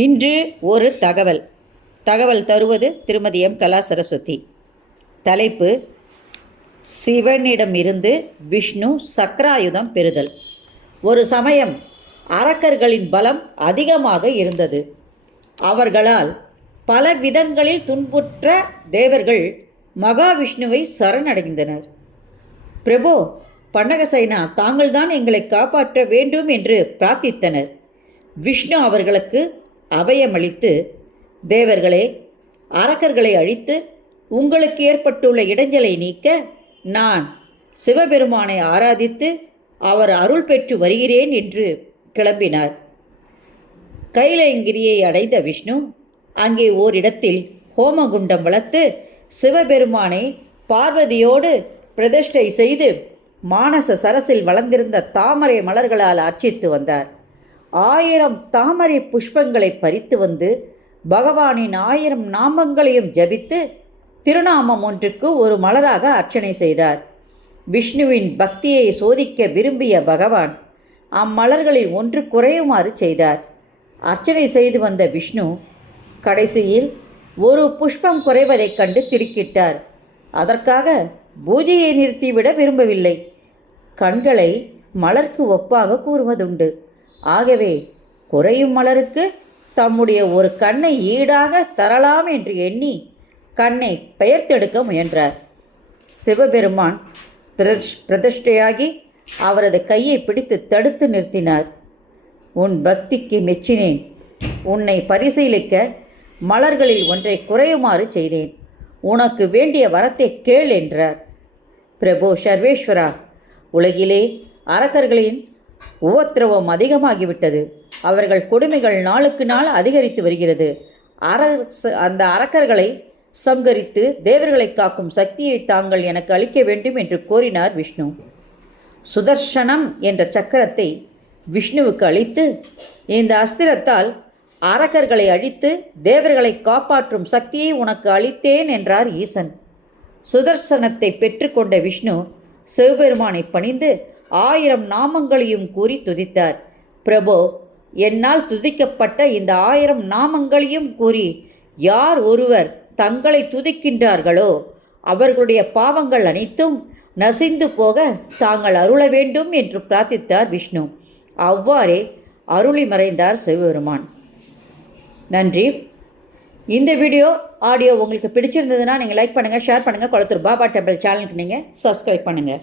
இன்று ஒரு தகவல் தருவது திருமதி எம் கலா சரஸ்வதி. தலைப்பு: சிவனிடமிருந்து விஷ்ணு சக்கராயுதம் பெறுதல். ஒரு சமயம் அரக்கர்களின் பலம் அதிகமாக இருந்தது. அவர்களால் பல விதங்களில் துன்புற்ற தேவர்கள் மகாவிஷ்ணுவை சரணடைந்தனர். பிரபு, பன்னகசைனா, தாங்கள்தான் எங்களை காப்பாற்ற வேண்டும் என்று பிரார்த்தித்தனர். விஷ்ணு அவர்களுக்கு அபயமளித்து, தேவர்களே, அரக்கர்களை அழித்து உங்களுக்கு ஏற்பட்டுள்ள இடைஞ்சலை நீக்க நான் சிவபெருமானை ஆராதித்து அவர் அருள் பெற்று வருகிறேன் என்று கிளம்பினார். கைலங்கிரியை அடைந்த விஷ்ணு அங்கே ஓரிடத்தில் ஹோமகுண்டம் வளர்த்து சிவபெருமானை பார்வதியோடு பிரதிஷ்டை செய்து மானச சரசில் வளர்ந்திருந்த தாமரை மலர்களால் அர்ச்சித்து வந்தார். 1000 தாமரை புஷ்பங்களை பறித்து வந்து பகவானின் 1000 நாமங்களையும் ஜபித்து திருநாமம் ஒன்றுக்கு ஒரு மலராக அர்ச்சனை செய்தார். விஷ்ணுவின் பக்தியை சோதிக்க விரும்பிய பகவான் அம்மலர்களில் ஒன்று குறையுமாறு செய்தார். அர்ச்சனை செய்து வந்த விஷ்ணு கடைசியில் ஒரு புஷ்பம் குறைவதைக் கண்டு திடுக்கிட்டார். அதற்காக பூஜையை நிறுத்திவிட விரும்பவில்லை. கண்களை மலர்க்கு ஒப்பாக கூறுவதுண்டு. ஆகவே குறையும் மலருக்கு தம்முடைய ஒரு கண்ணை ஈடாக தரலாம் என்று எண்ணி கண்ணை பெயர்த்தெடுக்க முயன்றார். சிவபெருமான் பிரதிஷ்டையாகி அவரது கையை பிடித்து தடுத்து நிறுத்தினார். உன் பக்திக்கு மெச்சினேன். உன்னை பரிசீலிக்க மலர்களில் ஒன்றை குறையுமாறு செய்தேன். உனக்கு வேண்டிய வரத்தை கேள் என்றார். பிரபு சர்வேஸ்வரா, உலகிலே அரக்கர்களின் உபத்திரவம் அதிகமாகிவிட்டது. அவர்கள் கொடுமைகள் நாளுக்கு நாள் அதிகரித்து வருகிறது. அந்த அரக்கர்களை சம்கரித்து தேவர்களை காக்கும் சக்தியை தாங்கள் எனக்கு அளிக்க வேண்டும் என்று கோரினார் விஷ்ணு. சுதர்சனம் என்ற சக்கரத்தை விஷ்ணுவுக்கு அளித்து, இந்த அஸ்திரத்தால் அரக்கர்களை அழித்து தேவர்களை காப்பாற்றும் சக்தியை உனக்கு அளித்தேன் என்றார் ஈசன். சுதர்சனத்தை பெற்றுக்கொண்ட விஷ்ணு சிவபெருமானை பணிந்து 1000 நாமங்களையும் கூறி துதித்தார். பிரபு, என்னால் துதிக்கப்பட்ட இந்த 1000 நாமங்களையும் கூறி யார் ஒருவர் தங்களை துதிக்கின்றார்களோ அவர்களுடைய பாவங்கள் அனைத்தும் நசிந்து போக தாங்கள் அருள வேண்டும் என்று பிரார்த்தித்தார் விஷ்ணு. அவ்வாறே அருளி மறைந்தார் சிவபெருமான். நன்றி. இந்த ஆடியோ உங்களுக்கு பிடிச்சிருந்ததுன்னா நீங்கள் லைக் பண்ணுங்கள், ஷேர் பண்ணுங்கள். கொளத்தூர் பாபா டெம்பிள் சேனலுக்கு நீங்கள் சப்ஸ்கிரைப் பண்ணுங்கள்.